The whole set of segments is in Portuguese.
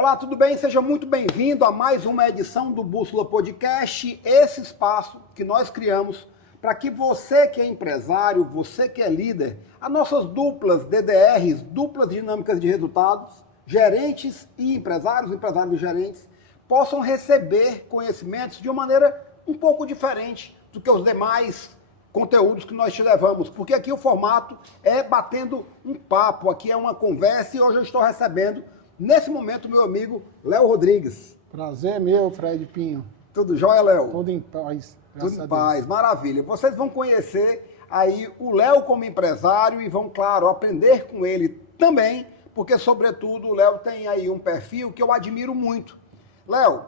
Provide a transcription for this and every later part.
Olá, tudo bem? Seja muito bem-vindo a mais uma edição do Bússola Podcast, esse espaço que nós criamos para que você que é empresário, você que é líder, as nossas duplas DDRs, duplas dinâmicas de resultados, gerentes e empresários e gerentes, possam receber conhecimentos de uma maneira um pouco diferente do que os demais conteúdos que nós te levamos, porque aqui o formato é batendo um papo, aqui é uma conversa e hoje eu estou recebendo nesse momento, meu amigo Léo Rodrigues. Prazer meu, Fred Pinho. Tudo jóia, Léo? Tudo em paz. Tudo em paz, maravilha. Vocês vão conhecer aí o Léo como empresário e vão, claro, aprender com ele também, porque, sobretudo, o Léo tem aí um perfil que eu admiro muito. Léo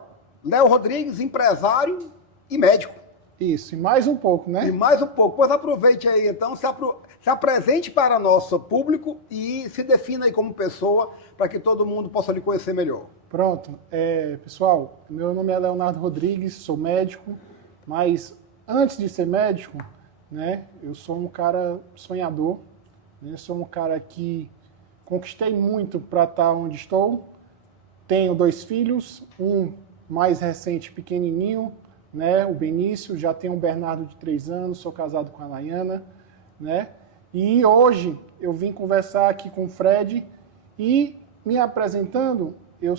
Rodrigues, empresário e médico. Isso, e mais um pouco, né? E mais um pouco. Pois aproveite aí, então, se apresente para nosso público e se defina aí como pessoa para que todo mundo possa lhe conhecer melhor. Pronto. Pessoal, meu nome é Leonardo Rodrigues, sou médico, mas antes de ser médico, né, eu sou um cara sonhador, né, sou um cara que conquistei muito para estar onde estou. Tenho 2 filhos, um mais recente, pequenininho, né, o Benício, já tenho o Bernardo de 3 anos, sou casado com a Laiana, né? E hoje eu vim conversar aqui com o Fred e me apresentando, eu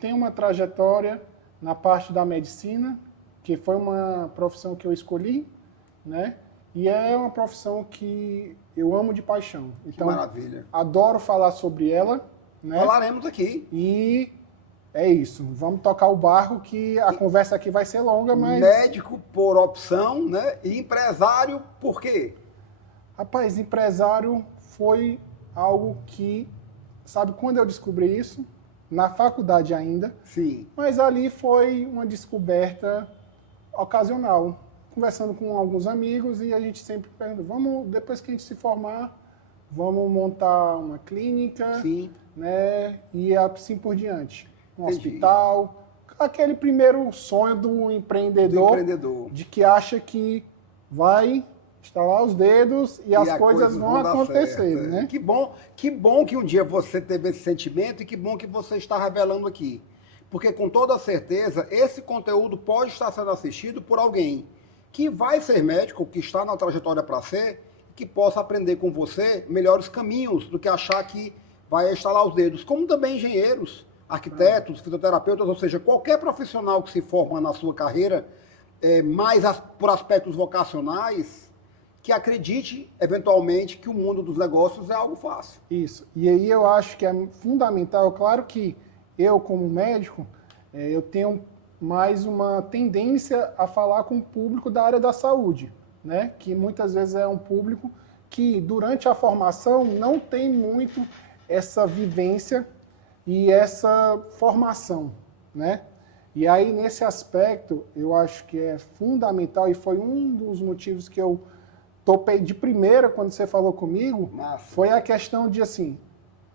tenho uma trajetória na parte da medicina, que foi uma profissão que eu escolhi, né? E é uma profissão que eu amo de paixão. Então, que maravilha. Adoro falar sobre ela, né? Falaremos aqui. E é isso, vamos tocar o barco que a conversa aqui vai ser longa, mas... Médico por opção, né? E empresário por quê? Rapaz, empresário foi algo que, sabe, quando eu descobri isso, na faculdade ainda, sim, mas ali foi uma descoberta ocasional, conversando com alguns amigos e a gente sempre pergunta, depois que a gente se formar, vamos montar uma clínica, sim, né, e assim por diante. Um entendi. Hospital, aquele primeiro sonho do empreendedor, de que acha que vai estalar os dedos e as coisas vão acontecer, né? Que bom que um dia você teve esse sentimento e que bom que você está revelando aqui. Porque com toda certeza, esse conteúdo pode estar sendo assistido por alguém que vai ser médico, que está na trajetória para ser, que possa aprender com você melhores caminhos do que achar que vai estalar os dedos. Como também engenheiros, arquitetos, fisioterapeutas, ou seja, qualquer profissional que se forma na sua carreira, mais por aspectos vocacionais, que acredite, eventualmente, que o mundo dos negócios é algo fácil. Isso. E aí eu acho que é fundamental, claro que eu, como médico, eu tenho mais uma tendência a falar com o público da área da saúde, né? Que muitas vezes é um público que, durante a formação, não tem muito essa vivência e essa formação, né? E aí, nesse aspecto, eu acho que é fundamental e foi um dos motivos que eu topei de primeira quando você falou comigo. Massa. Foi a questão de, assim,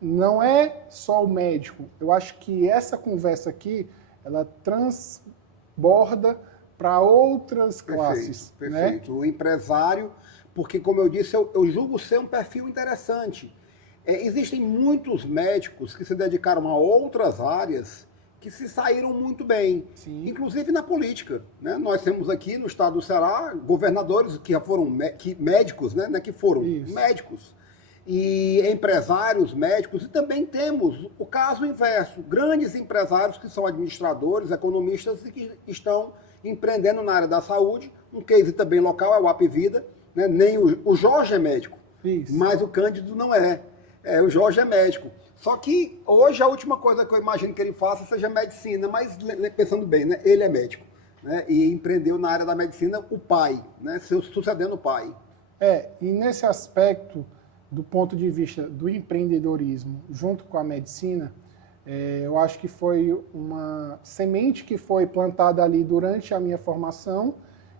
não é só o médico. Eu acho que essa conversa aqui, ela transborda para outras classes. Perfeito. Né? O empresário, porque, como eu disse, eu julgo ser um perfil interessante. Existem muitos médicos que se dedicaram a outras áreas que se saíram muito bem, sim, inclusive na política, né? Nós temos aqui no estado do Ceará governadores que já foram médicos, né? Que foram isso, médicos, e empresários médicos, e também temos o caso inverso, grandes empresários que são administradores, economistas e que estão empreendendo na área da saúde. Um case também local é o Apvida, né? Nem o Jorge é médico, isso, mas o Cândido não é. O Jorge é médico. Só que hoje a última coisa que eu imagino que ele faça seja medicina, mas pensando bem, né? Ele é médico, né? E empreendeu na área da medicina o pai, né? Sucedendo o pai. E nesse aspecto, do ponto de vista do empreendedorismo junto com a medicina, eu acho que foi uma semente que foi plantada ali durante a minha formação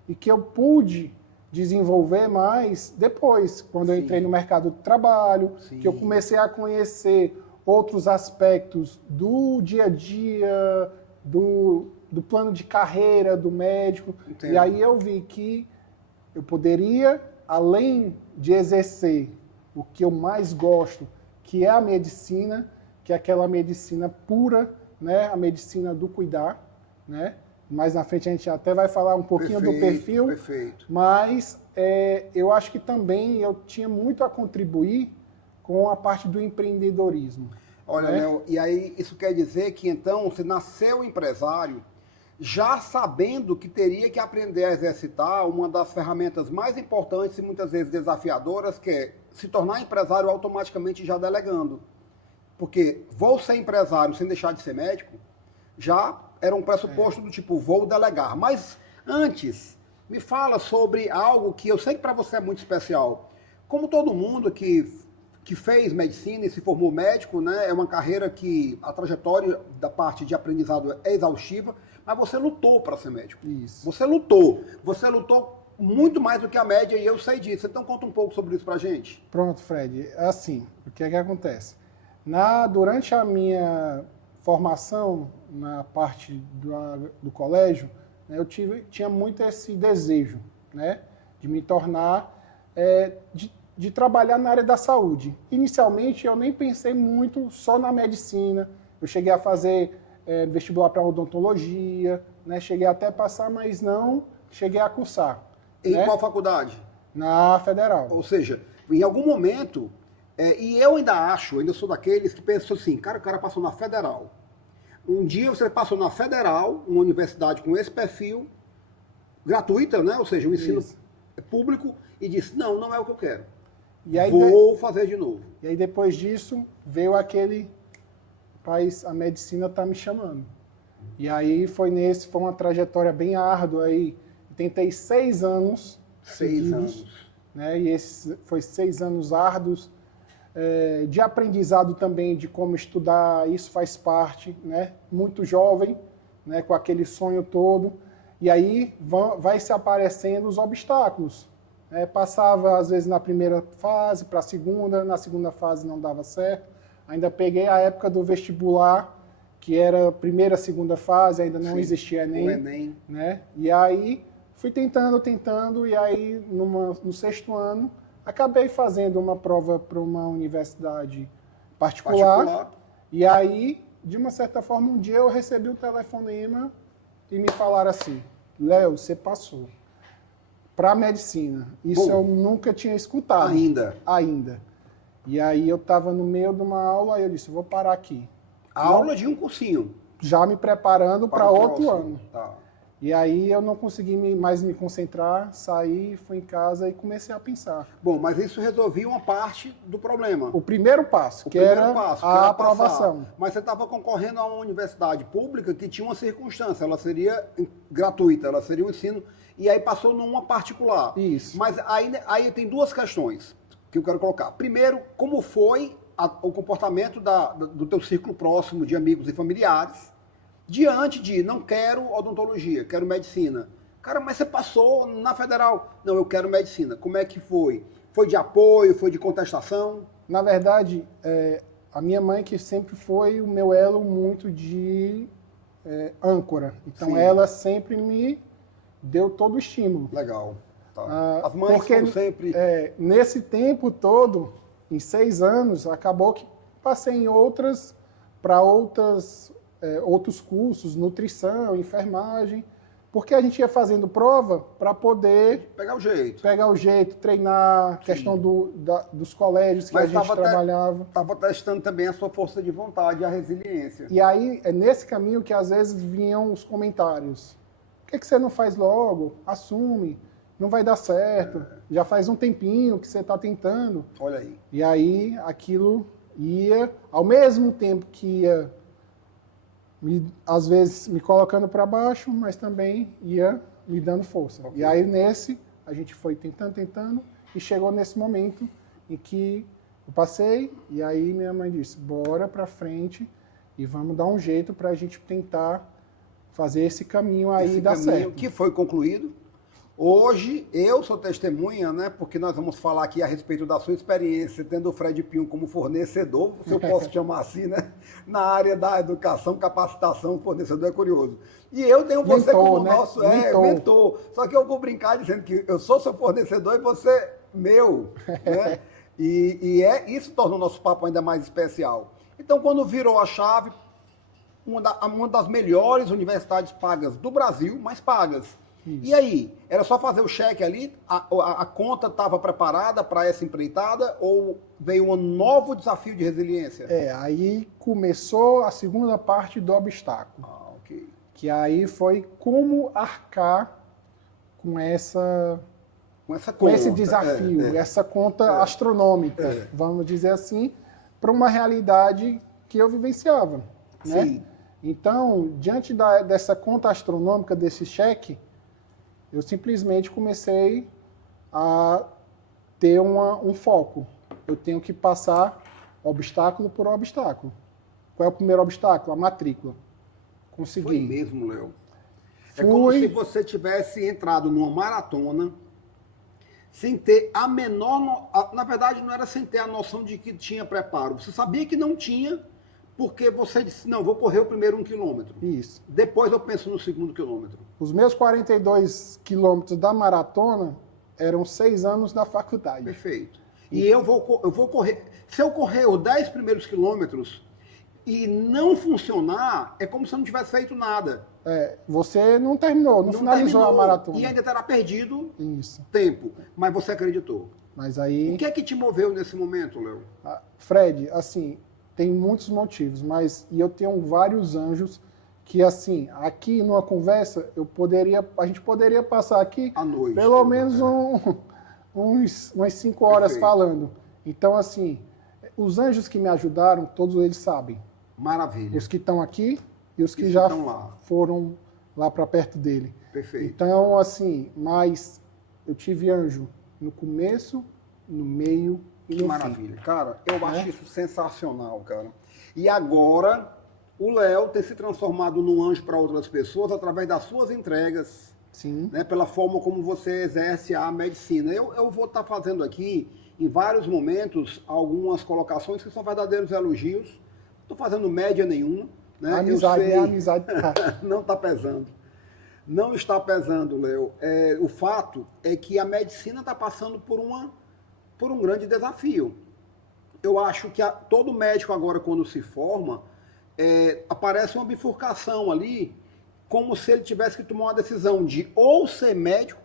e que eu pude desenvolver mais depois, quando eu entrei no mercado de trabalho, que eu comecei a conhecer outros aspectos do dia a dia, do plano de carreira do médico. Entendo. E aí eu vi que eu poderia, além de exercer o que eu mais gosto, que é a medicina, que é aquela medicina pura, né? A medicina do cuidar, né? Mais na frente a gente até vai falar um pouquinho do perfil, mas eu acho que também eu tinha muito a contribuir com a parte do empreendedorismo. Olha, né? Léo, e aí isso quer dizer que então você nasceu empresário já sabendo que teria que aprender a exercitar uma das ferramentas mais importantes e muitas vezes desafiadoras, que é se tornar empresário automaticamente já delegando. Porque vou ser empresário sem deixar de ser médico, já era um pressuposto do tipo, vou delegar. Mas antes, me fala sobre algo que eu sei que para você é muito especial. Como todo mundo que fez medicina e se formou médico, né, é uma carreira que a trajetória da parte de aprendizado é exaustiva, mas você lutou para ser médico. Isso. Você lutou muito mais do que a média e eu sei disso. Então conta um pouco sobre isso pra gente. Pronto, Fred. Assim, o que é que acontece? Durante a minha formação na parte do colégio, né, eu tinha muito esse desejo, né, de me tornar, de trabalhar na área da saúde. Inicialmente, eu nem pensei muito só na medicina. Eu cheguei a fazer vestibular para odontologia, né, cheguei até a passar, mas não cheguei a cursar. Em qual faculdade? Na Federal. Ou seja, em algum momento, e eu ainda sou daqueles que pensam assim, cara, o cara passou na Federal. Um dia você passou na Federal, uma universidade com esse perfil, gratuita, né? Ou seja, um ensino público, e disse, não é o que eu quero. E aí, vou fazer de novo. E aí depois disso, veio aquele, rapaz, a medicina tá me chamando. E aí foi uma trajetória bem árdua aí. Tentei 6 anos seguidos, né? E esses foi 6 anos árduos, de aprendizado também de como estudar, isso faz parte, né? Muito jovem, né? Com aquele sonho todo. E aí vai se aparecendo os obstáculos. Passava, às vezes, na primeira fase para a segunda, na segunda fase não dava certo. Ainda peguei a época do vestibular, que era primeira, segunda fase, ainda não existia Enem. O Enem. Né? E aí fui tentando, e aí no 6º ano, acabei fazendo uma prova para uma universidade particular. E aí, de uma certa forma, um dia eu recebi um telefonema e me falaram assim, Léo, você passou para medicina. Isso eu nunca tinha escutado. Ainda. E aí eu estava no meio de uma aula e eu disse, vou parar aqui. Aula de um cursinho. Já me preparando para outro ano. Tá. E aí eu não consegui mais me concentrar, saí, fui em casa e comecei a pensar. Bom, mas isso resolvia uma parte do problema. O primeiro passo, que era a aprovação. Mas você estava concorrendo a uma universidade pública que tinha uma circunstância, ela seria gratuita, ela seria um ensino, e aí passou numa particular. Isso. Mas aí tem 2 questões que eu quero colocar. Primeiro, como foi o comportamento do teu círculo próximo de amigos e familiares, diante de não quero odontologia, quero medicina. Cara, mas você passou na Federal. Não, eu quero medicina. Como é que foi? Foi de apoio, foi de contestação? Na verdade, a minha mãe que sempre foi o meu elo muito de âncora. Então ela sempre me deu todo o estímulo. Legal. Tá. As mães foram sempre... nesse tempo todo, em 6 anos, acabou que passei em outros cursos, nutrição, enfermagem, porque a gente ia fazendo prova para poder... Pegar o jeito, treinar, questão dos colégios que a gente trabalhava. Estava testando também a sua força de vontade, a resiliência. E aí, é nesse caminho que às vezes vinham os comentários. Por que você não faz logo? Assume, não vai dar certo. Já faz um tempinho que você está tentando. Olha aí. E aí, aquilo ia, ao mesmo tempo que ia... às vezes me colocando para baixo, mas também ia me dando força. Okay. E aí a gente foi tentando, e chegou nesse momento em que eu passei, e aí minha mãe disse, bora para frente e vamos dar um jeito para a gente tentar fazer esse caminho aí dar certo. Que foi concluído. Hoje, eu sou testemunha, né, porque nós vamos falar aqui a respeito da sua experiência, tendo o Fred Pinho como fornecedor, se eu posso chamar assim, né, na área da educação, capacitação, fornecedor é curioso. E eu tenho você como nosso mentor. Só que eu vou brincar dizendo que eu sou seu fornecedor e você meu, né? E isso torna o nosso papo ainda mais especial. Então, quando virou a chave, uma das melhores universidades pagas do Brasil, mas pagas. Isso. E aí, era só fazer o cheque ali? A conta estava preparada para essa empreitada ou veio um novo desafio de resiliência? Aí começou a segunda parte do obstáculo. Ok. Que aí foi como arcar com esse desafio, essa conta astronômica, vamos dizer assim, para uma realidade que eu vivenciava. Né? Sim. Então, diante dessa conta astronômica, desse cheque, eu simplesmente comecei a ter um foco. Eu tenho que passar obstáculo por obstáculo. Qual é o primeiro obstáculo? A matrícula. Consegui. Foi mesmo, Léo. É como se você tivesse entrado numa maratona sem ter a menor... Na verdade, não era sem ter a noção de que tinha preparo. Você sabia que não tinha, porque você disse, não, vou correr o primeiro 1 quilômetro. Isso. Depois eu penso no segundo quilômetro. Os meus 42 quilômetros da maratona eram 6 anos da faculdade. Perfeito. E eu vou correr... Se eu correr os 10 primeiros quilômetros e não funcionar, é como se eu não tivesse feito nada. Você não terminou, não finalizou a maratona. E ainda terá perdido Isso. tempo, mas você acreditou. Mas aí... O que é que te moveu nesse momento, Léo? Fred, assim, tem muitos motivos, mas eu tenho vários anjos que, assim, aqui numa conversa, a gente poderia passar aqui à noite, pelo menos umas 5 horas falando. Então, assim, os anjos que me ajudaram, todos eles sabem. Maravilha. Os que estão aqui e os que já foram lá para perto dele. Perfeito. Então, assim, mas eu tive anjo no começo, no meio e no fim. Maravilha. Cara, eu acho isso sensacional, cara. E agora, o Léo tem se transformado num anjo para outras pessoas através das suas entregas. Sim. Né, pela forma como você exerce a medicina. Eu vou estar fazendo aqui, em vários momentos, algumas colocações que são verdadeiros elogios. Não estou fazendo média nenhuma. Né? A amizade não está pesando. Não está pesando, Léo. O fato é que a medicina está passando por um grande desafio. Eu acho que todo médico agora, quando se forma, aparece uma bifurcação ali, como se ele tivesse que tomar uma decisão de ou ser médico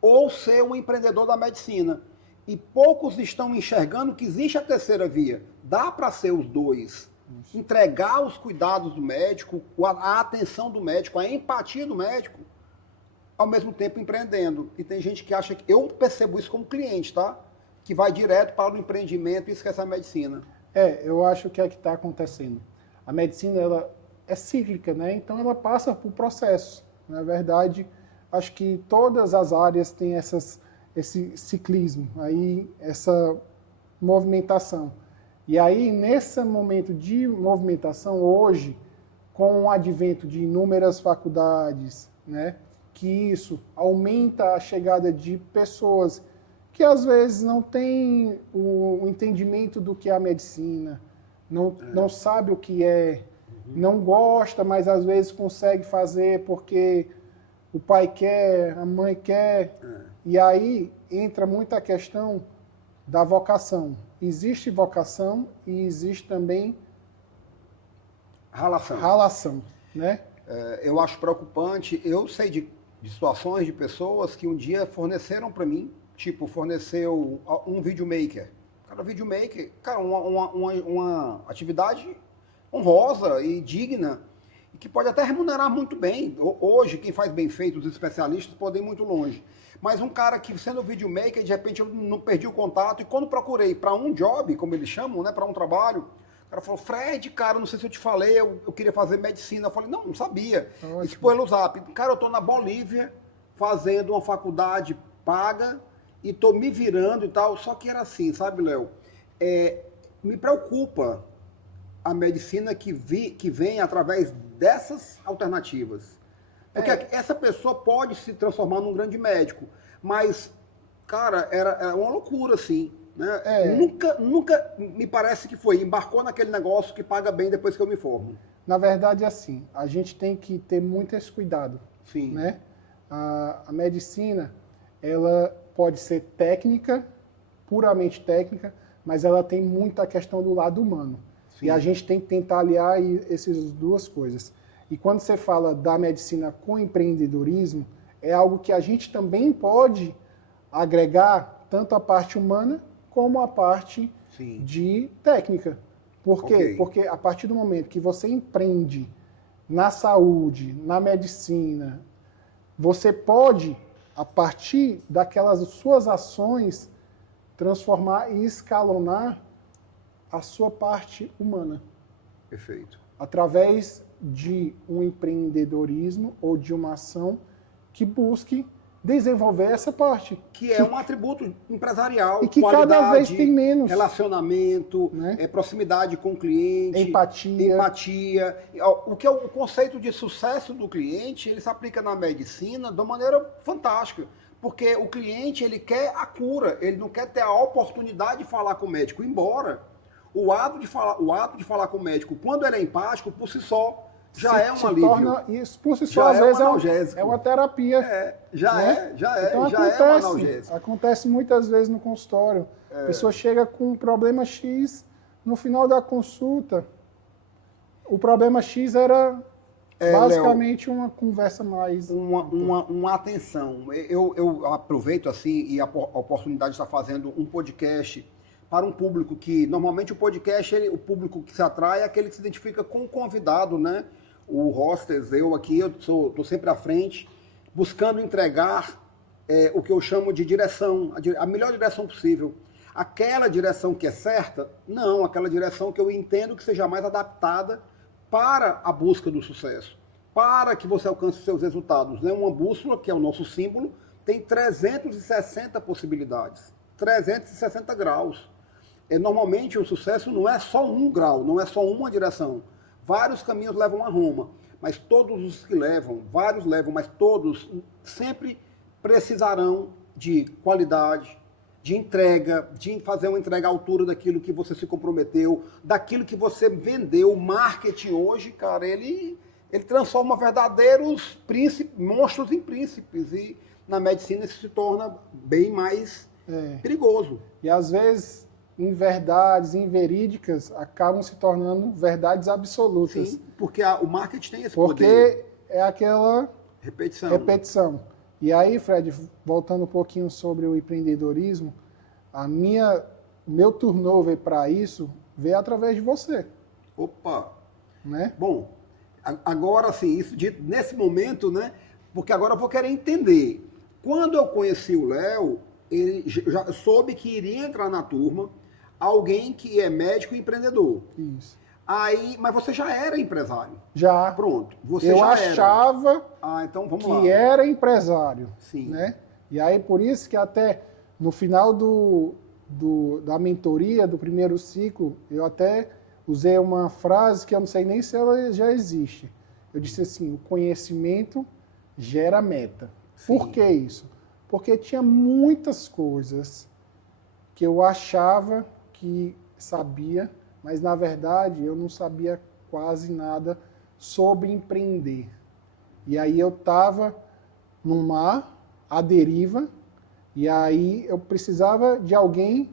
ou ser um empreendedor da medicina. E poucos estão enxergando que existe a terceira via. Dá para ser os dois. Entregar os cuidados do médico, a atenção do médico, a empatia do médico, ao mesmo tempo empreendendo. E tem gente que acha que... Eu percebo isso como cliente, tá? Que vai direto para o empreendimento e esquece a medicina. Eu acho que é que está acontecendo. A medicina, ela é cíclica, né? Então ela passa por processos. Na verdade, acho que todas as áreas têm esse ciclismo, aí, essa movimentação. E aí, nesse momento de movimentação, hoje, com o advento de inúmeras faculdades, né, que isso aumenta a chegada de pessoas que às vezes não têm o entendimento do que é a medicina, não sabe o que é, não gosta, mas às vezes consegue fazer porque o pai quer, a mãe quer. E aí entra muita questão da vocação. Existe vocação e existe também ralação, né? Eu acho preocupante. Eu sei de situações de pessoas que um dia forneceram para mim, tipo, forneceu um videomaker. Cara, videomaker, cara, uma atividade honrosa e digna, e que pode até remunerar muito bem. Hoje, quem faz bem feito, os especialistas, podem ir muito longe. Mas um cara que, sendo videomaker, de repente eu não perdi o contato, e quando procurei para um job, como eles chamam, né, para um trabalho, o cara falou, Fred, cara, não sei se eu te falei, eu queria fazer medicina. Eu falei, não sabia. Expôs no zap. Cara, eu estou na Bolívia, fazendo uma faculdade paga, e estou me virando e tal, só que era assim, sabe, Léo? Me preocupa a medicina que vem através dessas alternativas. Porque essa pessoa pode se transformar num grande médico, mas, cara, era uma loucura, assim. Né? Nunca me parece que embarcou naquele negócio que paga bem depois que eu me formo. Na verdade, assim, a gente tem que ter muito esse cuidado. Sim. Né? A medicina, ela pode ser técnica, puramente técnica, mas ela tem muita questão do lado humano. E a gente tem que tentar aliar essas duas coisas. E quando você fala da medicina com empreendedorismo, é algo que a gente também pode agregar tanto a parte humana como a parte de técnica. Por quê? Porque a partir do momento que você empreende na saúde, na medicina, você pode, a partir daquelas suas ações, transformar e escalonar a sua parte humana. Perfeito. Através de um empreendedorismo ou de uma ação que busque desenvolver essa parte. Que é um atributo empresarial. E que cada vez tem menos. Relacionamento, né? Proximidade com o cliente. Empatia. O conceito de sucesso do cliente, ele se aplica na medicina de uma maneira fantástica. Porque o cliente, ele quer a cura, ele não quer ter a oportunidade de falar com o médico. Embora o ato de falar com o médico, quando ele é empático, por si só, já é um alívio. Isso por si só, às vezes, é uma terapia. Já é um analgésico. Acontece muitas vezes no consultório. A pessoa chega com um problema X, no final da consulta, o problema X era basicamente uma conversa mais... Uma atenção. Eu aproveito assim e a oportunidade de estar fazendo um podcast para um público que, normalmente o podcast, o público que se atrai é aquele que se identifica com o convidado, né? O hostess, eu aqui, eu estou sempre à frente, buscando entregar o que eu chamo de direção, a melhor direção possível. Aquela direção que é certa? Não, aquela direção que eu entendo que seja mais adaptada para a busca do sucesso, para que você alcance seus resultados. Né? Uma bússola, que é o nosso símbolo, tem 360 possibilidades, 360 graus. Normalmente o sucesso não é só um grau, não é só uma direção. Vários caminhos levam a Roma, mas todos os que levam, vários levam, mas todos sempre precisarão de qualidade, de entrega, de fazer uma entrega à altura daquilo que você se comprometeu, daquilo que você vendeu. O marketing hoje, cara, ele transforma verdadeiros monstros em príncipes, e na medicina isso se torna bem mais perigoso. E às vezes... em verdades, em verídicas, acabam se tornando verdades absolutas. Sim, porque o marketing tem esse poder. Porque é aquela repetição. E aí, Fred, voltando um pouquinho sobre o empreendedorismo, o meu turnover para isso veio através de você. Opa! Né? Bom, agora sim, nesse momento, né? Porque agora eu vou querer entender. Quando eu conheci o Léo, ele já soube que iria entrar na turma alguém que é médico e empreendedor. Isso. Aí, mas você já era empresário? Já. Pronto. Eu achava então vamos que era empresário. Sim. Né? E aí, por isso que até no final da mentoria, do primeiro ciclo, eu até usei uma frase que eu não sei nem se ela já existe. Eu disse assim, o conhecimento gera meta. Sim. Por que isso? Porque tinha muitas coisas que eu achava que sabia, mas na verdade eu não sabia quase nada sobre empreender. E aí eu estava no mar, à deriva, e aí eu precisava de alguém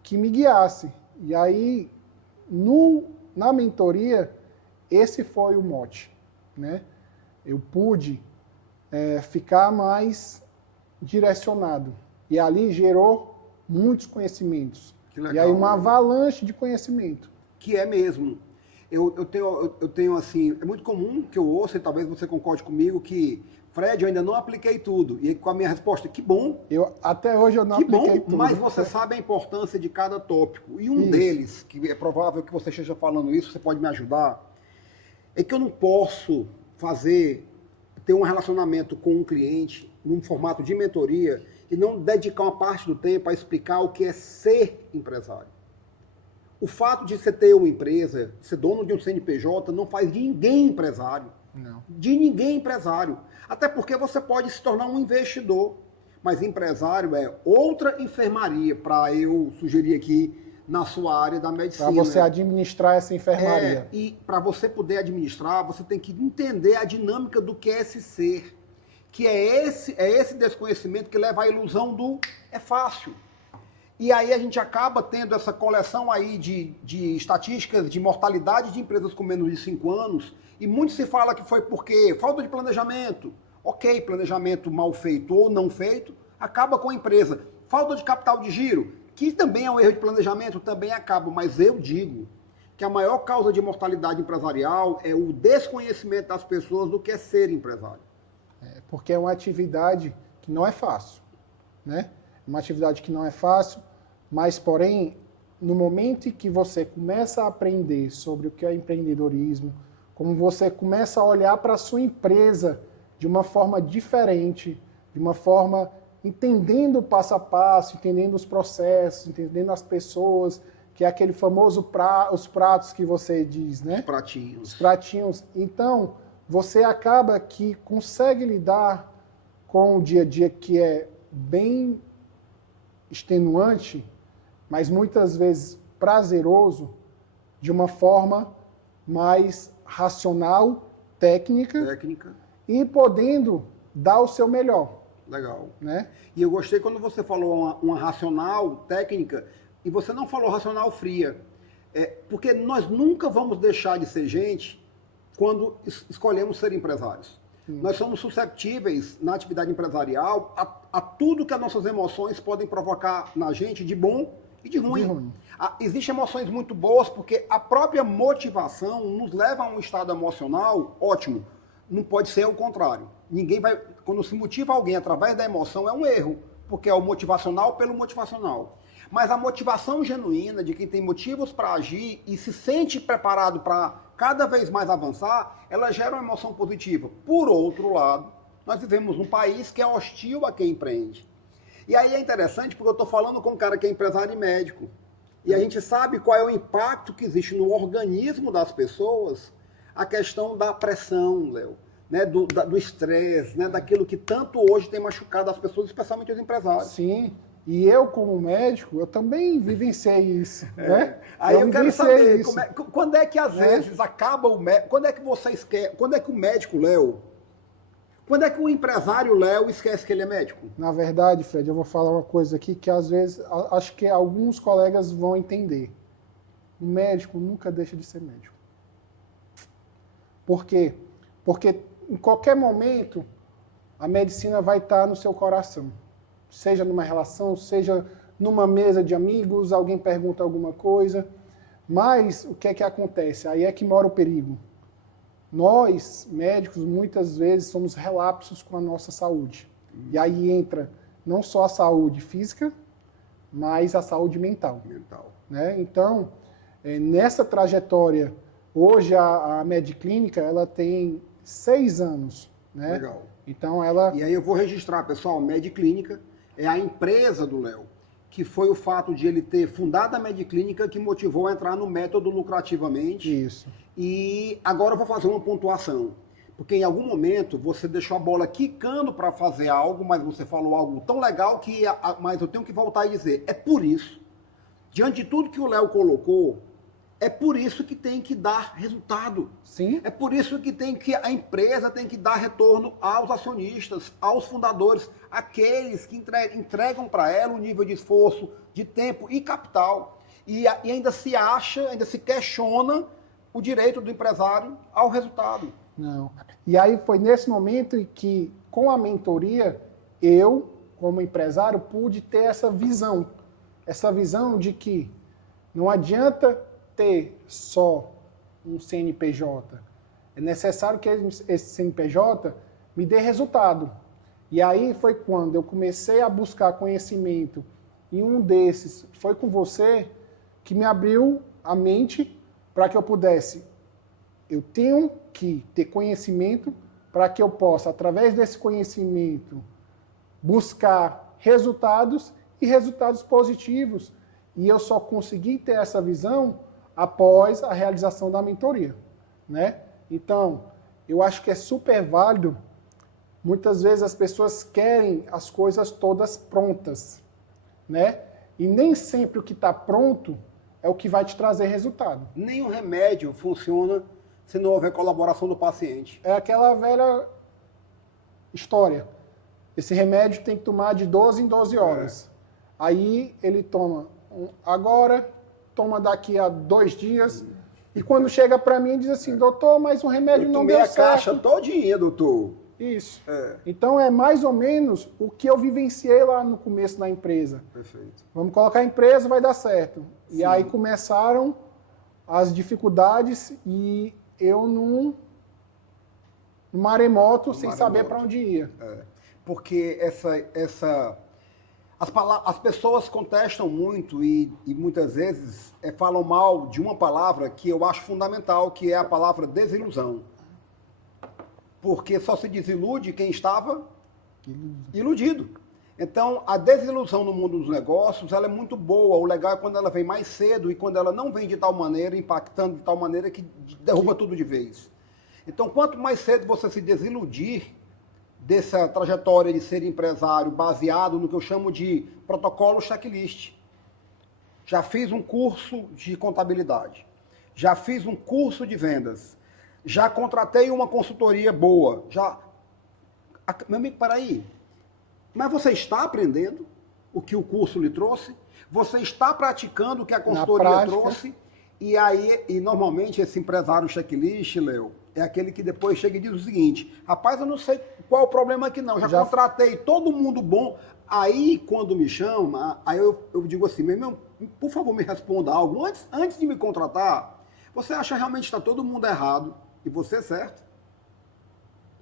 que me guiasse. E aí, na mentoria, esse foi o mote. Né? Eu pude ficar mais direcionado. E ali gerou muitos conhecimentos. Que legal, e aí uma avalanche de conhecimento. Que é mesmo. Eu tenho assim, é muito comum que eu ouça, e talvez você concorde comigo, que, Fred, eu ainda não apliquei tudo. E com a minha resposta, que bom. Até hoje eu não apliquei tudo. Mas você sabe a importância de cada tópico. E um deles, que é provável que você esteja falando isso, você pode me ajudar, é que eu não posso ter um relacionamento com um cliente num formato de mentoria e não dedicar uma parte do tempo a explicar o que é ser empresário. O fato de você ter uma empresa, ser dono de um CNPJ, não faz de ninguém empresário. Não. De ninguém empresário. Até porque você pode se tornar um investidor. Mas empresário é outra enfermaria, para eu sugerir aqui, na sua área da medicina. Para você administrar essa enfermaria. E para você poder administrar, você tem que entender a dinâmica do que é esse ser. Que é esse desconhecimento que leva à ilusão do é fácil. E aí a gente acaba tendo essa coleção aí de estatísticas de mortalidade de empresas com menos de 5 anos, e muito se fala que foi porque falta de planejamento. Ok, planejamento mal feito ou não feito, acaba com a empresa. Falta de capital de giro, que também é um erro de planejamento, também acaba. Mas eu digo que a maior causa de mortalidade empresarial é o desconhecimento das pessoas do que é ser empresário. Porque é uma atividade que não é fácil, né? Uma atividade que não é fácil, mas, porém, no momento em que você começa a aprender sobre o que é empreendedorismo, como você começa a olhar para a sua empresa de uma forma diferente, de uma forma entendendo o passo a passo, entendendo os processos, entendendo as pessoas, que é aquele famoso os pratos que você diz, né? Os pratinhos. Os pratinhos. Então, você acaba que consegue lidar com o dia a dia que é bem extenuante, mas muitas vezes prazeroso, de uma forma mais racional, técnica. E podendo dar o seu melhor. Legal. Né? E eu gostei quando você falou uma racional técnica, e você não falou racional fria. Porque nós nunca vamos deixar de ser gente quando escolhemos ser empresários. Nós somos susceptíveis na atividade empresarial a tudo que as nossas emoções podem provocar na gente de bom e de ruim. Existem emoções muito boas porque a própria motivação nos leva a um estado emocional ótimo. Não pode ser o contrário. Ninguém vai, quando se motiva alguém através da emoção, é um erro, porque é o motivacional pelo motivacional. Mas a motivação genuína de quem tem motivos para agir e se sente preparado para cada vez mais avançar, ela gera uma emoção positiva. Por outro lado, nós vivemos num país que é hostil a quem empreende. E aí é interessante porque eu estou falando com um cara que é empresário e médico. E a gente sabe qual é o impacto que existe no organismo das pessoas, a questão da pressão, Léo, né, do estresse, né, daquilo que tanto hoje tem machucado as pessoas, especialmente os empresários. Sim. E eu, como médico, eu também vivenciei isso. Né? Aí eu quero saber, quando é que às vezes acaba o médico, quando é que você esquece, quando é que o médico, Léo, quando é que o empresário, Léo, esquece que ele é médico? Na verdade, Fred, eu vou falar uma coisa aqui que às vezes, acho que alguns colegas vão entender. O médico nunca deixa de ser médico. Por quê? Porque em qualquer momento, a medicina vai estar no seu coração. Seja numa relação, seja numa mesa de amigos, alguém pergunta alguma coisa. Mas o que é que acontece? Aí é que mora o perigo. Nós, médicos, muitas vezes somos relapsos com a nossa saúde. E aí entra não só a saúde física, mas a saúde mental. Né? Então, nessa trajetória, hoje a Mediclínica, ela tem 6 anos. Né? Legal. Então ela... E aí eu vou registrar, pessoal, Mediclínica é a empresa do Léo, que foi o fato de ele ter fundado a Mediclínica que motivou a entrar no método lucrativamente. Isso. E agora eu vou fazer uma pontuação, porque em algum momento você deixou a bola quicando para fazer algo, mas você falou algo tão legal que mas eu tenho que voltar e dizer, é por isso, diante de tudo que o Léo colocou, é por isso que tem que dar resultado. Sim. É por isso que a empresa tem que dar retorno aos acionistas, aos fundadores, aqueles que entregam para ela um nível de esforço, de tempo e capital. E ainda se acha, ainda se questiona o direito do empresário ao resultado. Não. E aí foi nesse momento em que, com a mentoria, eu, como empresário, pude ter essa visão de que não adianta ter só um CNPJ. É necessário que esse CNPJ me dê resultado. E aí foi quando eu comecei a buscar conhecimento, e um desses foi com você, que me abriu a mente para que eu pudesse. Eu tenho que ter conhecimento para que eu possa, através desse conhecimento, buscar resultados e resultados positivos. E eu só consegui ter essa visão após a realização da mentoria, né? Então, eu acho que é super válido. Muitas vezes as pessoas querem as coisas todas prontas, né? E nem sempre o que está pronto é o que vai te trazer resultado. Nenhum remédio funciona se não houver colaboração do paciente. É aquela velha história. Esse remédio tem que tomar de 12 em 12 horas. Aí ele toma agora, toma daqui a 2 dias, e quando chega para mim diz assim, doutor, mas o remédio não deu certo. Eu tomei a caixa todinha, doutor. Isso. Então é mais ou menos o que eu vivenciei lá no começo da empresa. Perfeito. Vamos colocar a empresa, vai dar certo. Sim. E aí começaram as dificuldades e eu num maremoto sem saber para onde ia. Porque as pessoas contestam muito e muitas vezes falam mal de uma palavra que eu acho fundamental, que é a palavra desilusão. Porque só se desilude quem estava iludido. Então, a desilusão no mundo dos negócios, ela é muito boa. O legal é quando ela vem mais cedo e quando ela não vem de tal maneira, impactando de tal maneira que derruba tudo de vez. Então, quanto mais cedo você se desiludir dessa trajetória de ser empresário baseado no que eu chamo de protocolo checklist. Já fiz um curso de contabilidade. Já fiz um curso de vendas. Já contratei uma consultoria boa. Meu amigo, peraí. Mas você está aprendendo o que o curso lhe trouxe? Você está praticando o que a consultoria trouxe? E normalmente esse empresário checklist, Léo, é aquele que depois chega e diz o seguinte, rapaz, eu não sei qual é o problema aqui não, já contratei todo mundo bom. Aí, quando me chama, aí eu digo assim, meu irmão, por favor, me responda algo. Antes de me contratar, você acha realmente que está todo mundo errado e você certo?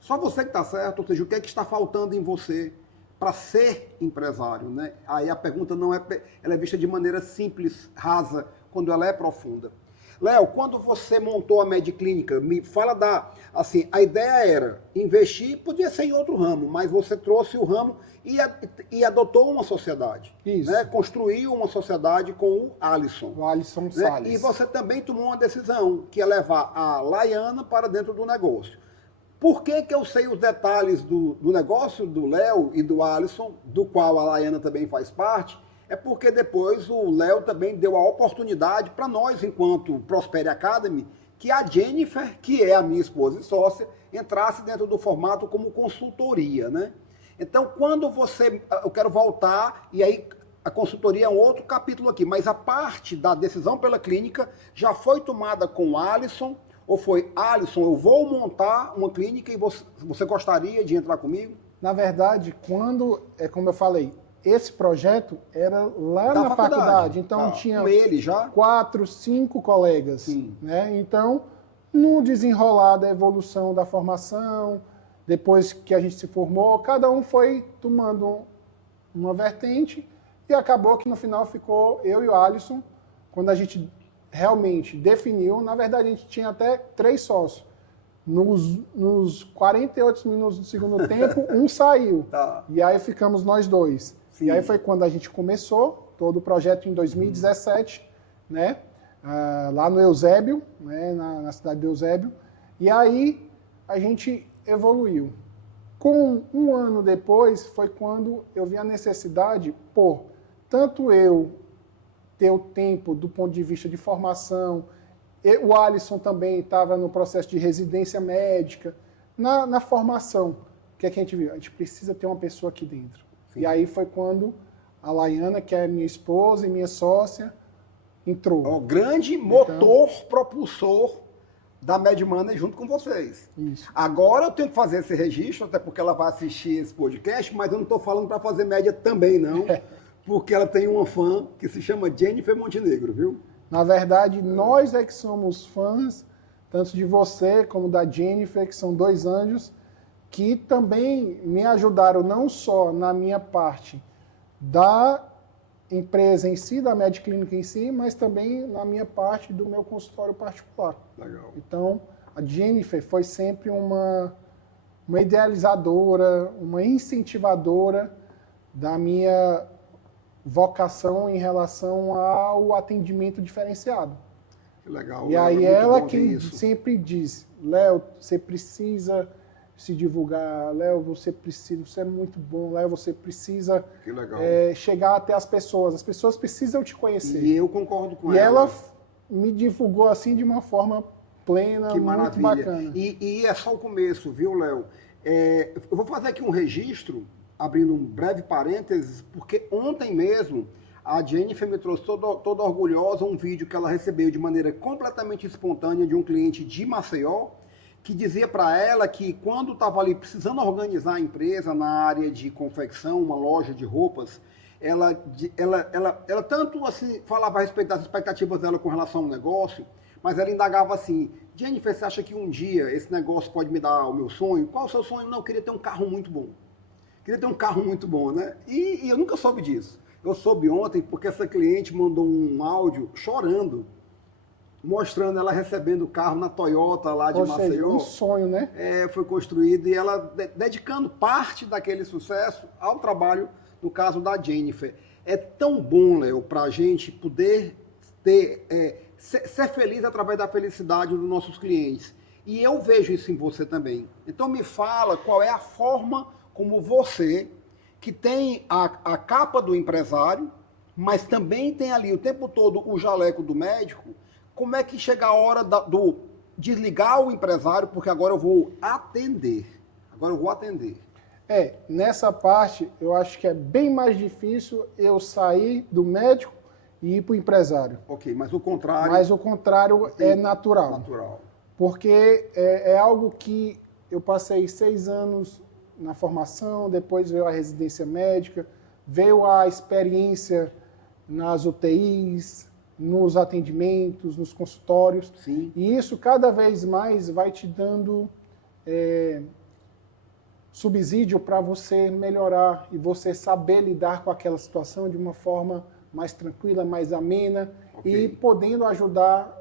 Só você que está certo, ou seja, o que é que está faltando em você para ser empresário, né? Aí a pergunta não é, ela é vista de maneira simples, rasa, quando ela é profunda. Léo, quando você montou a Mediclínica, me fala assim, a ideia era investir, podia ser em outro ramo, mas você trouxe o ramo e adotou uma sociedade. Isso. Né? Construiu uma sociedade com o Alisson. O Alisson né? Salles. E você também tomou uma decisão, que é levar a Laiana para dentro do negócio. Por que eu sei os detalhes do negócio do Léo e do Alisson, do qual a Laiana também faz parte? É porque depois o Léo também deu a oportunidade para nós, enquanto Prospere Academy, que a Jennifer, que é a minha esposa e sócia, entrasse dentro do formato como consultoria, né? Então, quando eu quero voltar, e aí a consultoria é um outro capítulo aqui, mas a parte da decisão pela clínica já foi tomada com o Alisson, ou foi, Alisson, eu vou montar uma clínica e você gostaria de entrar comigo? Na verdade, como eu falei, esse projeto era lá na faculdade, então tinha com ele já? 4, 5 colegas. Né? Então, no desenrolar da evolução da formação, depois que a gente se formou, cada um foi tomando uma vertente e acabou que no final ficou eu e o Alisson, quando a gente realmente definiu, na verdade a gente tinha até 3 sócios. Nos 48 minutos do segundo tempo, um saiu. E aí ficamos nós 2. Sim. E aí foi quando a gente começou todo o projeto em 2017, né? Lá no Eusébio, né? na cidade do Eusébio. E aí a gente evoluiu. Com um ano depois foi quando eu vi a necessidade, tanto eu ter o tempo do ponto de vista de formação, o Alisson também estava no processo de residência médica, na formação. O que é que a gente viu? A gente precisa ter uma pessoa aqui dentro. Sim. E aí foi quando a Laiana, que é minha esposa e minha sócia, entrou. O grande motor propulsor da MedMoney junto com vocês. Isso. Agora eu tenho que fazer esse registro, até porque ela vai assistir esse podcast, mas eu não estou falando para fazer média também, não, porque ela tem uma fã que se chama Jennifer Montenegro, viu? Na verdade, nós é que somos fãs, tanto de você como da Jennifer, que são 2 anjos, que também me ajudaram não só na minha parte da empresa em si, da Mediclínica em si, mas também na minha parte do meu consultório particular. Legal. Então, a Jennifer foi sempre uma idealizadora, uma incentivadora da minha vocação em relação ao atendimento diferenciado. Que legal. E aí ela quem sempre diz, Léo, você precisa se divulgar, Léo, você é muito bom, Léo, você precisa chegar até as pessoas precisam te conhecer. E eu concordo com ela. E ela me divulgou assim de uma forma plena, que muito maravilha. bacana. E é só o começo, viu, Léo? Eu vou fazer aqui um registro, abrindo um breve parênteses, porque ontem mesmo a Jennifer me trouxe toda orgulhosa um vídeo que ela recebeu de maneira completamente espontânea de um cliente de Maceió, que dizia para ela que quando estava ali precisando organizar a empresa na área de confecção, uma loja de roupas, ela tanto assim falava a respeito das expectativas dela com relação ao negócio, mas ela indagava assim: Jennifer, você acha que um dia esse negócio pode me dar o meu sonho? Qual o seu sonho? Não, eu queria ter um carro muito bom. Queria ter um carro muito bom, né? E eu nunca soube disso. Eu soube ontem porque essa cliente mandou um áudio chorando, mostrando ela recebendo o carro na Toyota lá de Maceió. Seja, um sonho, né? Foi construído e ela dedicando parte daquele sucesso ao trabalho, no caso da Jennifer. É tão bom, Léo, para a gente poder ser feliz através da felicidade dos nossos clientes. E eu vejo isso em você também. Então me fala qual é a forma como você, que tem a capa do empresário, mas também tem ali o tempo todo o jaleco do médico, como é que chega a hora do desligar o empresário, porque agora eu vou atender. Nessa parte, eu acho que é bem mais difícil eu sair do médico e ir para o empresário. Ok, mas o contrário... Mas o contrário é natural. Porque é algo que eu passei 6 anos na formação, depois veio a residência médica, veio a experiência nas UTIs, nos atendimentos, nos consultórios. Sim. E isso cada vez mais vai te dando subsídio para você melhorar e você saber lidar com aquela situação de uma forma mais tranquila, mais amena, e podendo ajudar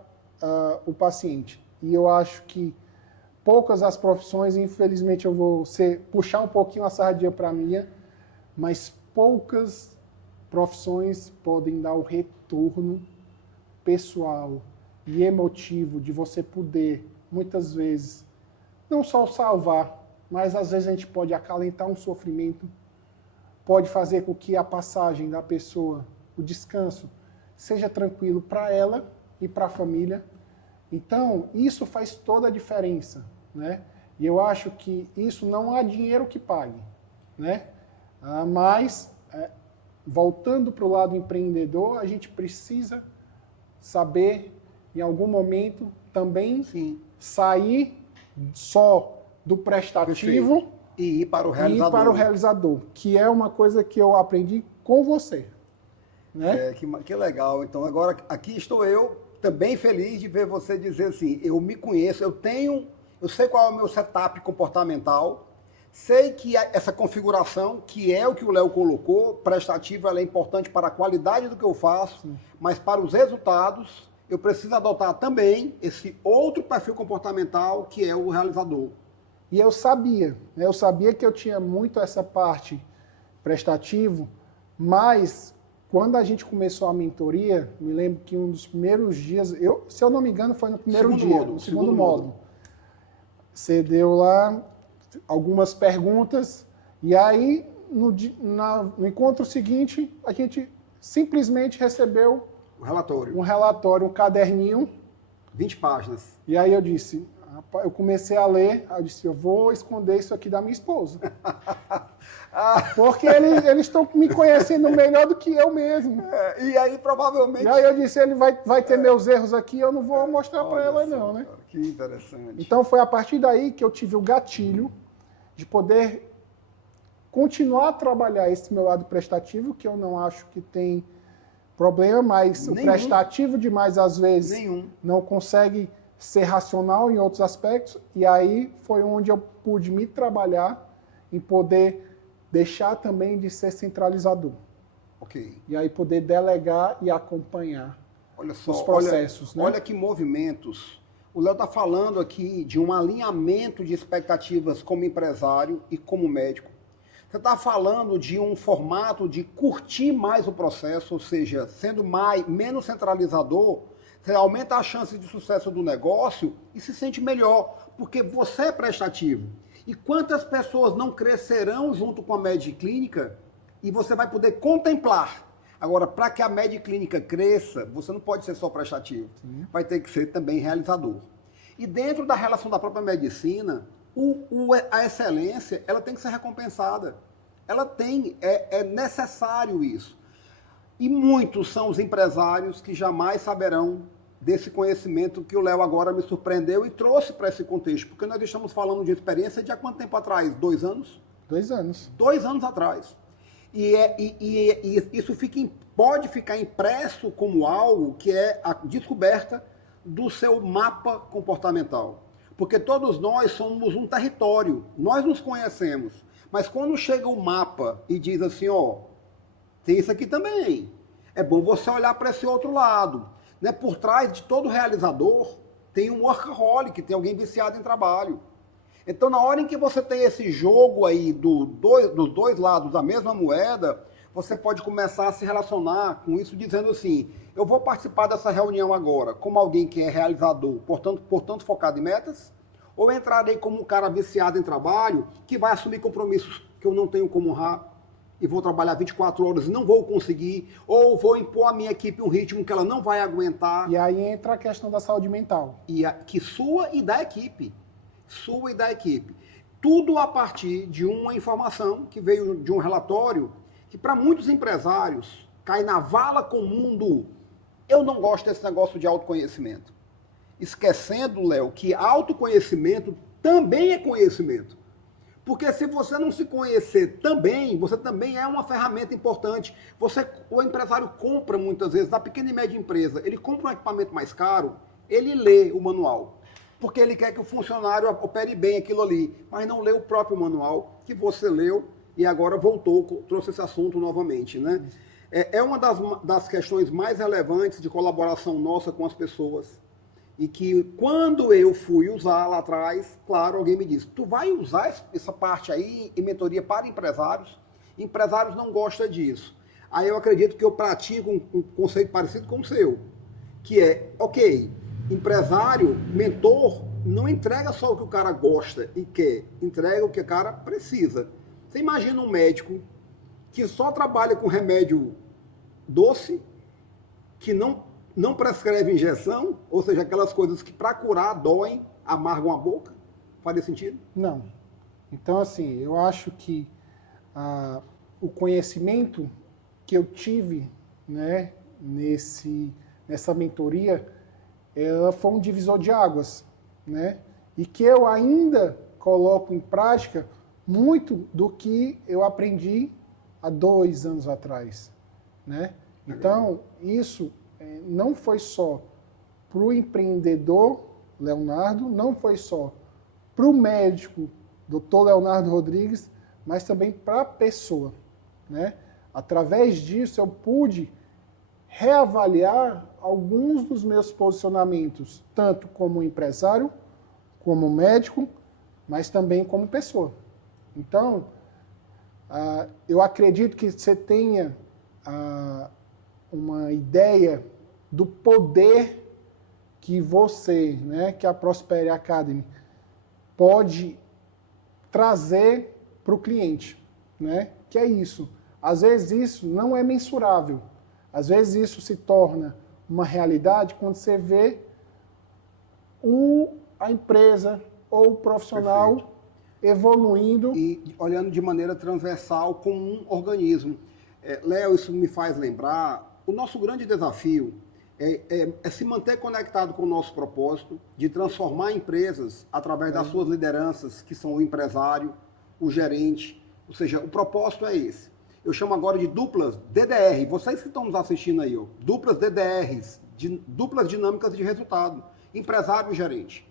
o paciente. E eu acho que poucas as profissões, infelizmente eu vou puxar um pouquinho a sardinha para a minha, mas poucas profissões podem dar o retorno pessoal e emotivo de você poder, muitas vezes, não só salvar, mas às vezes a gente pode acalentar um sofrimento, pode fazer com que a passagem da pessoa, o descanso, seja tranquilo para ela e para a família. Então, isso faz toda a diferença, né? E eu acho que isso não há dinheiro que pague, né? Mas, voltando para o lado empreendedor, a gente precisa saber, em algum momento, também sair só do prestativo e ir para o realizador. Que é uma coisa que eu aprendi com você, né? Que legal. Então, agora, aqui estou eu, também feliz de ver você dizer assim: eu me conheço, eu sei qual é o meu setup comportamental, sei que essa configuração, que é o que o Léo colocou, prestativa, ela é importante para a qualidade do que eu faço, mas para os resultados, eu preciso adotar também esse outro perfil comportamental, que é o realizador. E eu sabia que eu tinha muito essa parte prestativo, mas quando a gente começou a mentoria, me lembro que um dos primeiros dias, se eu não me engano, foi no primeiro dia, no segundo módulo. Você deu lá algumas perguntas, e aí no encontro seguinte, a gente simplesmente recebeu um relatório, um caderninho. 20 páginas. E aí eu disse, eu comecei a ler, eu disse, eu vou esconder isso aqui da minha esposa. Porque eles estão me conhecendo melhor do que eu mesmo. E aí, provavelmente... E aí eu disse, ele vai ter meus erros aqui, eu não vou mostrar para ela não, né? Que interessante. Então foi a partir daí que eu tive o gatilho de poder continuar a trabalhar esse meu lado prestativo, que eu não acho que tem problema, mas o prestativo demais às vezes não consegue ser racional em outros aspectos, e aí foi onde eu pude me trabalhar em poder deixar também de ser centralizador. E aí poder delegar e acompanhar os processos. Olha que movimentos. O Léo está falando aqui de um alinhamento de expectativas como empresário e como médico. Você está falando de um formato de curtir mais o processo, ou seja, sendo menos centralizador, você aumenta a chance de sucesso do negócio e se sente melhor, porque você é prestativo. E quantas pessoas não crescerão junto com a Mediclínica e você vai poder contemplar. Agora, para que a Mediclínica cresça, você não pode ser só prestativo. Vai ter que ser também realizador. E dentro da relação da própria medicina, a excelência ela tem que ser recompensada. Ela tem, é necessário isso. E muitos são os empresários que jamais saberão desse conhecimento que o Léo agora me surpreendeu e trouxe para esse contexto. Porque nós estamos falando de experiência de há quanto tempo atrás? 2 anos? 2 anos. 2 anos atrás. E isso pode ficar impresso como algo que é a descoberta do seu mapa comportamental. Porque todos nós somos um território, nós nos conhecemos. Mas quando chega o mapa e diz assim, ó, tem isso aqui também, é bom você olhar para esse outro lado. Né? Por trás de todo realizador tem um workaholic, tem alguém viciado em trabalho. Então, na hora em que você tem esse jogo aí dos dois lados da mesma moeda, você pode começar a se relacionar com isso dizendo assim, eu vou participar dessa reunião agora como alguém que é realizador, portanto focado em metas, ou entrarei como um cara viciado em trabalho que vai assumir compromissos que eu não tenho como honrar e vou trabalhar 24 horas e não vou conseguir, ou vou impor à minha equipe um ritmo que ela não vai aguentar. E aí entra a questão da saúde mental. Que sua e da equipe. Sua e da equipe. Tudo a partir de uma informação que veio de um relatório que para muitos empresários cai na vala comum do eu não gosto desse negócio de autoconhecimento. Esquecendo, Léo, que autoconhecimento também é conhecimento. Porque se você não se conhecer também, você também é uma ferramenta importante. O empresário compra muitas vezes, da pequena e média empresa, ele compra um equipamento mais caro, ele lê o manual. Porque ele quer que o funcionário opere bem aquilo ali, mas não lê o próprio manual que você leu e agora voltou, trouxe esse assunto novamente, né? É uma das questões mais relevantes de colaboração nossa com as pessoas. E que quando eu fui usar lá atrás, claro, alguém me disse, tu vai usar essa parte aí em mentoria para empresários? Empresários não gostam disso. Aí eu acredito que eu pratico um conceito parecido com o seu, que é, ok, empresário, mentor, não entrega só o que o cara gosta e quer, entrega o que o cara precisa. Você imagina um médico que só trabalha com remédio doce, que não prescreve injeção, ou seja, aquelas coisas que para curar doem, amargam a boca? Faria sentido? Não. Então, assim, eu acho que o conhecimento que eu tive, né, nessa mentoria, ela foi um divisor de águas, né? E que eu ainda coloco em prática muito do que eu aprendi há 2 anos atrás, né? Então, isso não foi só para o empreendedor Leonardo, não foi só para o médico Dr. Leonardo Rodrigues, mas também para a pessoa, né? Através disso eu pude reavaliar alguns dos meus posicionamentos, tanto como empresário, como médico, mas também como pessoa. Então, eu acredito que você tenha uma ideia do poder que você, né, que a Prospere Academy pode trazer para o cliente, né? Que é isso. Às vezes isso não é mensurável. Às vezes isso se torna uma realidade quando você vê a empresa ou o profissional Perfeito. Evoluindo. E olhando de maneira transversal como um organismo. Léo, isso me faz lembrar, o nosso grande desafio é se manter conectado com o nosso propósito de transformar empresas através das suas lideranças, que são o empresário, o gerente, ou seja, o propósito é esse. Eu chamo agora de duplas DDR, vocês que estão nos assistindo aí, ó, duplas DDRs, duplas dinâmicas de resultado, empresário e gerente.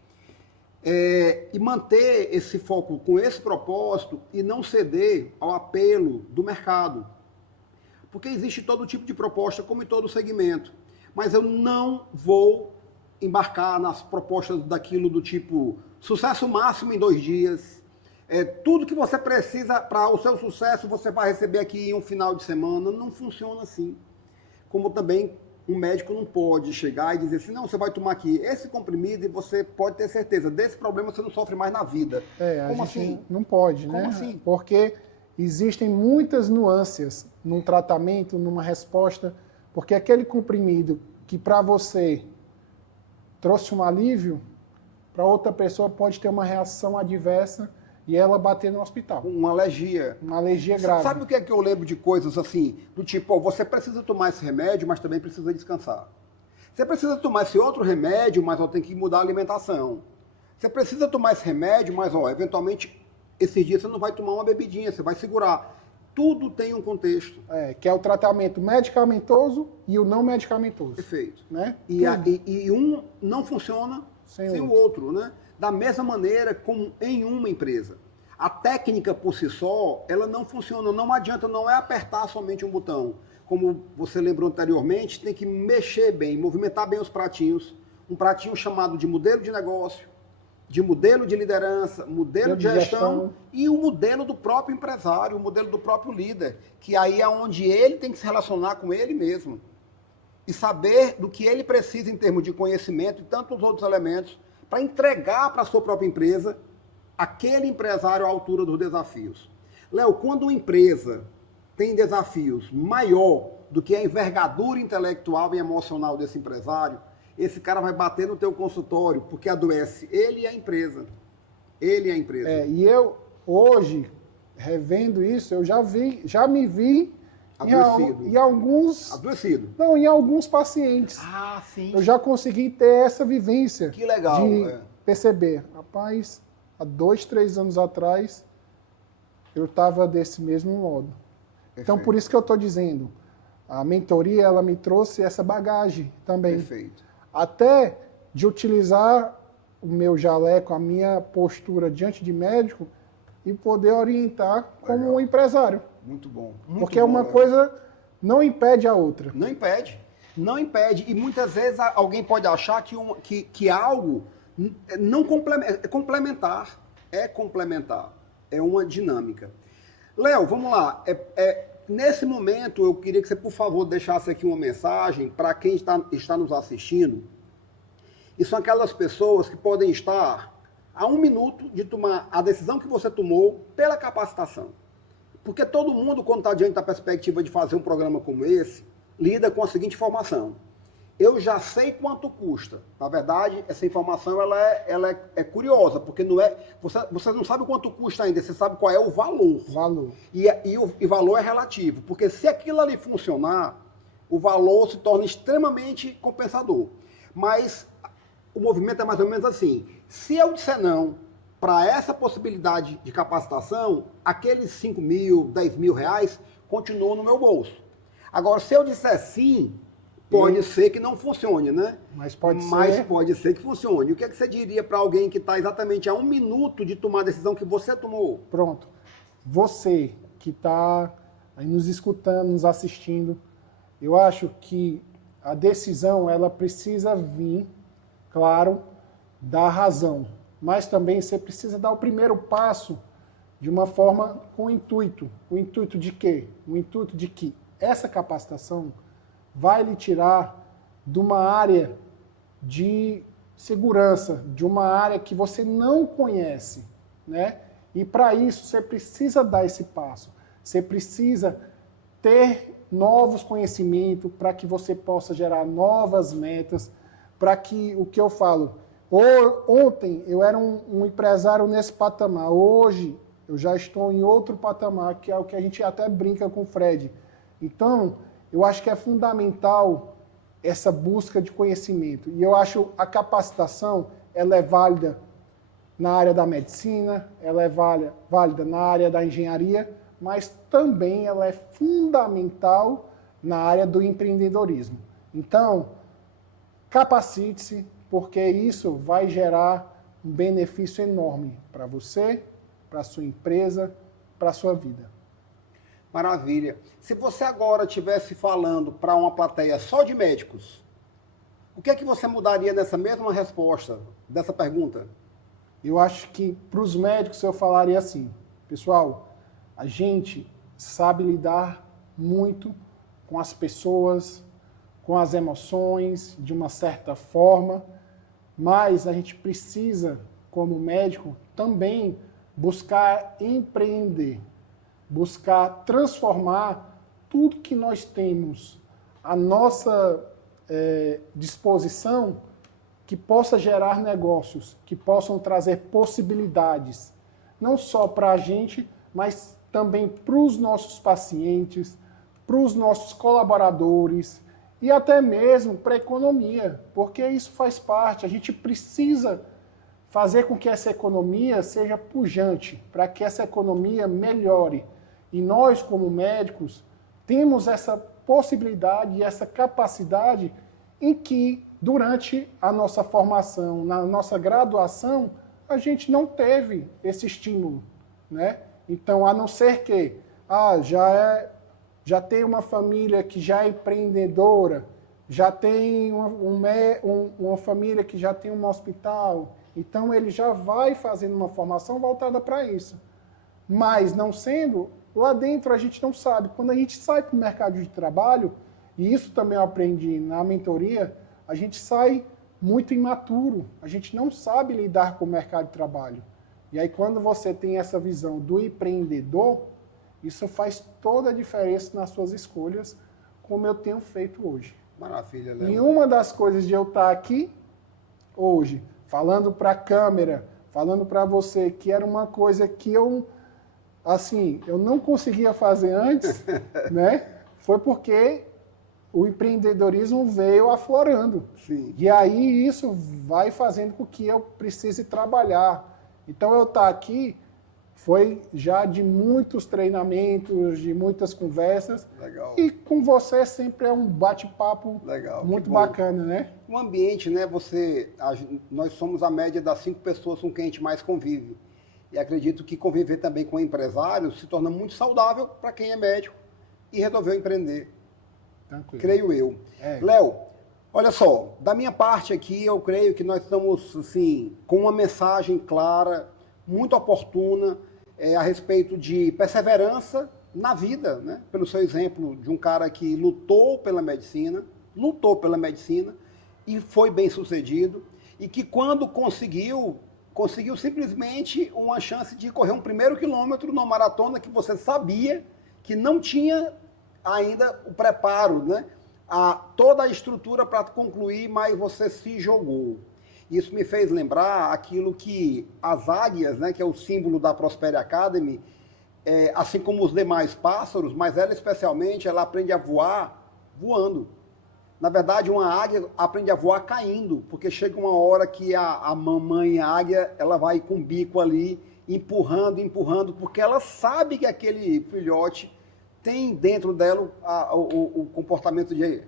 E manter esse foco com esse propósito e não ceder ao apelo do mercado. Porque existe todo tipo de proposta, como em todo segmento. Mas eu não vou embarcar nas propostas daquilo do tipo sucesso máximo em 2 dias. Tudo que você precisa para o seu sucesso você vai receber aqui em um final de semana. Não funciona assim. Como também um médico não pode chegar e dizer assim, não, você vai tomar aqui esse comprimido e você pode ter certeza, desse problema você não sofre mais na vida. Como assim? Não pode, né? Como assim? Porque existem muitas nuances num tratamento, numa resposta, porque aquele comprimido que para você trouxe um alívio, para outra pessoa pode ter uma reação adversa e ela bater no hospital. Uma alergia. Uma alergia grave. Sabe o que é que eu lembro de coisas assim? Do tipo, você precisa tomar esse remédio, mas também precisa descansar. Você precisa tomar esse outro remédio, mas tem que mudar a alimentação. Você precisa tomar esse remédio, mas eventualmente, esses dias você não vai tomar uma bebidinha, você vai segurar. Tudo tem um contexto. Que é o tratamento medicamentoso e o não medicamentoso. Perfeito. Né? E um não funciona sem o outro, né? Da mesma maneira como em uma empresa. A técnica por si só, ela não funciona, não adianta, não é apertar somente um botão. Como você lembrou anteriormente, tem que mexer bem, movimentar bem os pratinhos. Um pratinho chamado de modelo de negócio, de modelo de liderança, modelo de gestão e o modelo do próprio empresário, o modelo do próprio líder, que aí é onde ele tem que se relacionar com ele mesmo e saber do que ele precisa em termos de conhecimento e tantos outros elementos para entregar para a sua própria empresa aquele empresário à altura dos desafios. Léo, quando uma empresa tem desafios maior do que a envergadura intelectual e emocional desse empresário, esse cara vai bater no teu consultório, porque adoece ele e a empresa. Ele e a empresa. E eu, hoje, revendo isso, eu já me vi em alguns... Adoecido. Não, em alguns pacientes. Ah, sim. Eu já consegui ter essa vivência. Que legal. De perceber. Rapaz, há 2, 3 anos atrás, eu estava desse mesmo modo. Perfeito. Então, por isso que eu estou dizendo, a mentoria, ela me trouxe essa bagagem também. Perfeito. Até de utilizar o meu jaleco, a minha postura diante de médico e poder orientar como um empresário. Muito bom. Porque uma coisa não impede a outra. Não impede. Não impede. E muitas vezes alguém pode achar que algo não é complementar. É complementar. É uma dinâmica. Léo, vamos lá. Nesse momento, eu queria que você, por favor, deixasse aqui uma mensagem para quem está nos assistindo. E são aquelas pessoas que podem estar a 1 minuto de tomar a decisão que você tomou pela capacitação. Porque todo mundo, quando está diante da perspectiva de fazer um programa como esse, lida com a seguinte informação. Eu já sei quanto custa. Na verdade, essa informação ela é curiosa, porque não é, você não sabe quanto custa ainda, você sabe qual é o valor. E valor é relativo, porque se aquilo ali funcionar, o valor se torna extremamente compensador. Mas o movimento é mais ou menos assim. Se eu disser não para essa possibilidade de capacitação, aqueles 5 mil, 10 mil reais continuam no meu bolso. Agora, se eu disser sim, pode ser que não funcione, né? Mas pode ser que funcione. O que é que você diria para alguém que está exatamente a 1 minuto de tomar a decisão que você tomou? Pronto. Você que está aí nos escutando, nos assistindo, eu acho que a decisão, ela precisa vir, claro, da razão. Mas também você precisa dar o primeiro passo de uma forma com intuito. O intuito de quê? O intuito de que essa capacitação vai lhe tirar de uma área de segurança, de uma área que você não conhece, né? E para isso você precisa dar esse passo. Você precisa ter novos conhecimentos para que você possa gerar novas metas, para que, o que eu falo, ontem eu era um empresário nesse patamar, hoje eu já estou em outro patamar, que é o que a gente até brinca com o Fred. Então, eu acho que é fundamental essa busca de conhecimento. E eu acho a capacitação, ela é válida na área da medicina, ela é válida na área da engenharia, mas também ela é fundamental na área do empreendedorismo. Então, capacite-se, porque isso vai gerar um benefício enorme para você, para a sua empresa, para a sua vida. Maravilha. Se você agora estivesse falando para uma plateia só de médicos, o que é que você mudaria nessa mesma resposta, dessa pergunta? Eu acho que para os médicos eu falaria assim, pessoal, a gente sabe lidar muito com as pessoas, com as emoções, de uma certa forma, mas a gente precisa, como médico, também buscar empreender, buscar transformar tudo que nós temos à nossa disposição, que possa gerar negócios, que possam trazer possibilidades, não só para a gente, mas também para os nossos pacientes, para os nossos colaboradores e até mesmo para a economia, porque isso faz parte. A gente precisa fazer com que essa economia seja pujante, para que essa economia melhore. E nós, como médicos, temos essa possibilidade e essa capacidade em que, durante a nossa formação, na nossa graduação, a gente não teve esse estímulo, né? Então, a não ser que já tem uma família que já é empreendedora, já tem uma família que já tem um hospital, então ele já vai fazendo uma formação voltada para isso. Mas, não sendo, lá dentro a gente não sabe. Quando a gente sai para o mercado de trabalho, e isso também eu aprendi na mentoria, a gente sai muito imaturo, a gente não sabe lidar com o mercado de trabalho. E aí quando você tem essa visão do empreendedor, isso faz toda a diferença nas suas escolhas, como eu tenho feito hoje. Maravilha, Léo. E uma das coisas de eu estar aqui hoje, falando para a câmera, falando para você, que era uma coisa que eu não conseguia fazer antes, né? Foi porque o empreendedorismo veio aflorando. Sim. E aí isso vai fazendo com que eu precise trabalhar. Então eu estar aqui foi já de muitos treinamentos, de muitas conversas. Legal. E com você sempre é um bate-papo muito bacana, né? O ambiente, né? Nós somos a média das 5 pessoas com quem a gente mais convive. E acredito que conviver também com empresários se torna muito saudável para quem é médico e resolveu empreender. Tranquilo. Creio eu. Léo, olha só, da minha parte aqui, eu creio que nós estamos, assim, com uma mensagem clara, muito oportuna, a respeito de perseverança na vida, né? Pelo seu exemplo de um cara que lutou pela medicina e foi bem sucedido, e que quando conseguiu simplesmente uma chance de correr um primeiro quilômetro numa maratona que você sabia que não tinha ainda o preparo, né? Toda a estrutura para concluir, mas você se jogou. Isso me fez lembrar aquilo que as águias, né, que é o símbolo da Prosper Academy, assim como os demais pássaros, mas ela especialmente, ela aprende a voar voando. Na verdade, uma águia aprende a voar caindo, porque chega uma hora que a mamãe águia, ela vai com o bico ali, empurrando, porque ela sabe que aquele filhote tem dentro dela o comportamento de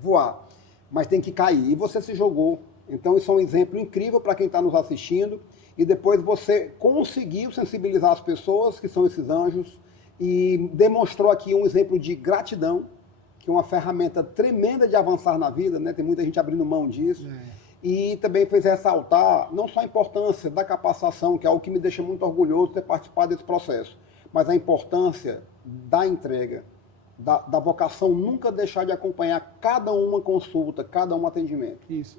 voar, mas tem que cair. E você se jogou. Então, isso é um exemplo incrível para quem está nos assistindo. E depois você conseguiu sensibilizar as pessoas, que são esses anjos, e demonstrou aqui um exemplo de gratidão, que é uma ferramenta tremenda de avançar na vida, né? Tem muita gente abrindo mão disso. E também fez ressaltar não só a importância da capacitação, que é algo que me deixa muito orgulhoso de ter participado desse processo, mas a importância da entrega, da vocação nunca deixar de acompanhar cada uma consulta, cada um atendimento. Isso.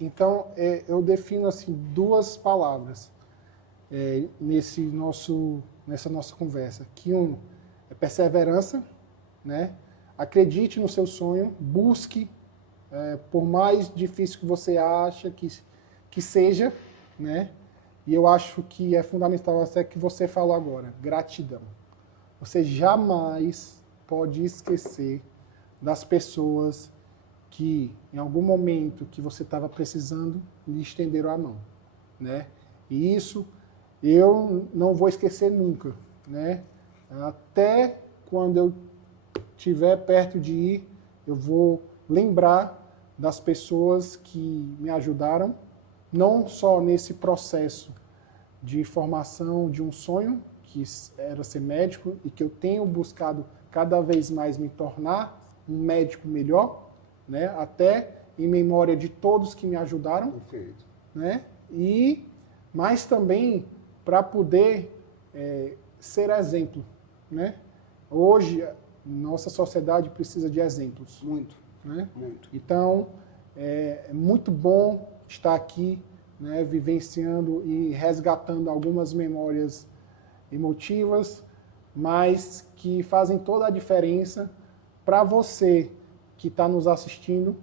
Então, eu defino assim 2 palavras nessa nossa conversa. Que é perseverança, né? Acredite no seu sonho, busque, por mais difícil que você acha que seja, né? E eu acho que é fundamental até que você falou agora, gratidão. Você jamais pode esquecer das pessoas que, em algum momento que você estava precisando, lhe estenderam a mão, né? E isso eu não vou esquecer nunca, né? Até quando eu estiver perto de ir, eu vou lembrar das pessoas que me ajudaram, não só nesse processo de formação de um sonho, que era ser médico, e que eu tenho buscado cada vez mais me tornar um médico melhor, né? Até em memória de todos que me ajudaram. Perfeito. Né? Mas também para poder ser exemplo, né? Hoje, nossa sociedade precisa de exemplos. Muito, né? muito. Então, é muito bom estar aqui, né, vivenciando e resgatando algumas memórias emotivas, mas que fazem toda a diferença para você que está nos assistindo,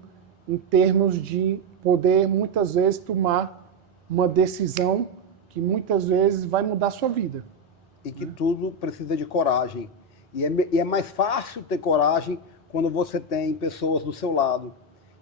em termos de poder, muitas vezes, tomar uma decisão que muitas vezes vai mudar a sua vida. E que tudo precisa de coragem. E é mais fácil ter coragem quando você tem pessoas do seu lado.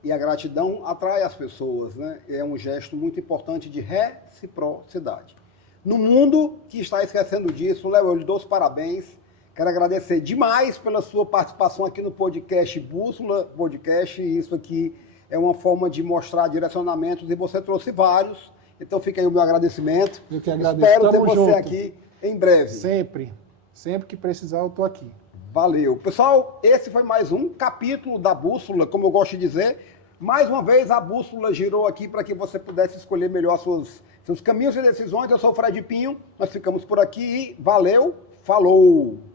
E a gratidão atrai as pessoas, né? É um gesto muito importante de reciprocidade. No mundo que está esquecendo disso, Léo, eu lhe dou os parabéns. Quero agradecer demais pela sua participação aqui no podcast Bússola Podcast. Isso aqui é uma forma de mostrar direcionamentos e você trouxe vários. Então fica aí o meu agradecimento. Eu que agradeço. Espero ter Tamo você junto. aqui em breve. Sempre. Sempre que precisar, eu estou aqui. Valeu. Pessoal, esse foi mais um capítulo da Bússola, como eu gosto de dizer. Mais uma vez, a Bússola girou aqui para que você pudesse escolher melhor seus caminhos e decisões. Eu sou o Fred Pinho, nós ficamos por aqui e valeu, falou!